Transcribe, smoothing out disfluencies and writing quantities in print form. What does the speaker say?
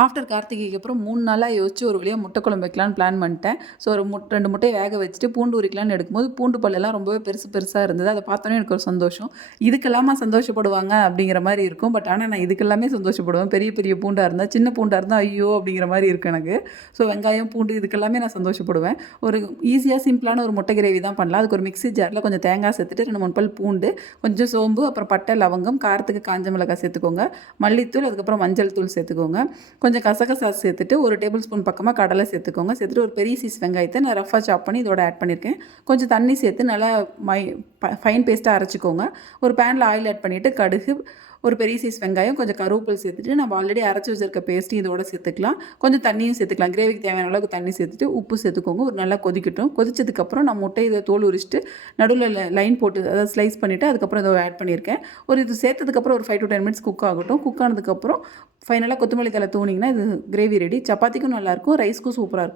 After கார்த்திகைக்கு அப்புறம் 3 நாளா யோசிச்சு ஒரு வழியா முட்டை குழம்பு வைக்கலான்னு பிளான் பண்ணிட்டேன். ஸோ ஒரு 2 முட்டைய வேக வச்சுட்டு பூண்டு உரிக்கலான்னு எடுக்கும்போது, பூண்டு பல்லெல்லாம் ரொம்பவே பெருசு பெருசா இருந்தது. அத பார்த்தோனே எனக்கு ஒரு சந்தோஷம். இதுக்கெல்லாமா சந்தோஷப்படுவாங்க அப்படிங்கிற மாரி இருக்கும். பட் ஆனா நான் இதுக்கெல்லாமே சந்தோஷப்படுவேன். பெரிய பெரிய பூண்டா இருந்தா, சின்ன பூண்டா இருந்தா ஐயோ! அப்படிங்கிற மாரி இருக்கும் எனக்கு. ஸோ வெங்காயம், பூண்டு இதுக்கெல்லாமே நான் சந்தோஷப்படுவேன். ஒரு ஈஸியா சிம்பிளான ஒரு முட்டை கிரேவி தான் பண்ணலாம். அதுக்கு ஒரு மிக்ஸி ஜார்ல கொஞ்சம் தேங்காய் சேர்த்துட்டு 2, 3 பல் பூண்டு, கொஞ்சம் சோம்பு, அப்புறம் பட்டை, லவங்கம், காரத்துக்கு காஞ்ச மிளகாய் சேர்த்துக்கோங்க. மல்லித்தூள், அதுக்கப்புறம் மஞ்சள் தூள் சேர்த்துக்கோங்க. கொஞ்சம் கசகசா சேர்த்துட்டு 1 டேபிள் ஸ்பூன் பக்கமாக கடலை சேர்த்துக்கோங்க. சேர்த்துட்டு ஒரு பெரிய சைஸ் வெங்காயத்தை நான் ரஃபாக சாப் பண்ணி இதோட ஆட் பண்ணியிருக்கேன். கொஞ்சம் தண்ணி சேர்த்து நல்லா ஃபைன் பேஸ்ட்டாக அரைச்சிக்கோங்க. ஒரு பேனில் ஆயில் ஆட் பண்ணிவிட்டு கடுகு, ஒரு பெரிய சைஸ் வெங்காயம், கொஞ்சம் கருவேப்பிலை சேர்த்துட்டு நம்ம ஆல்ரெடி அரைச்சி வச்சிருக்க பேஸ்ட்டு இதோட சேர்த்துக்கலாம். கொஞ்சம் தண்ணியும் சேர்த்துக்கலாம். கிரேவிக்கு தேவையான அளவுக்கு தண்ணி சேர்த்துட்டு உப்பு சேர்த்துக்கோங்க. ஒரு நல்லா கொதிக்கட்டும். கொதிச்சதுக்கப்புறம் நான் முட்டை இதை தோல் உரிச்சிட்டு நடுவில் லைன் போட்டு அதாவது ஸ்லைஸ் பண்ணிவிட்டு அதுக்கப்புறம் இதை ஆட் பண்ணியிருக்கேன். இது சேர்த்ததுக்கப்புறம் ஒரு 5 to 10 மினிட்ஸ் குக் ஆகட்டும். குக் ஆனதுக்கப்புறம் ஃபைனலாக கொத்தமல்லி தழை தூவினீங்கன்னா இது கிரேவி ரெடி. சப்பாத்திக்கும் நல்லாயிருக்கும், ரைஸ்க்கும் சூப்பராக இருக்கும்.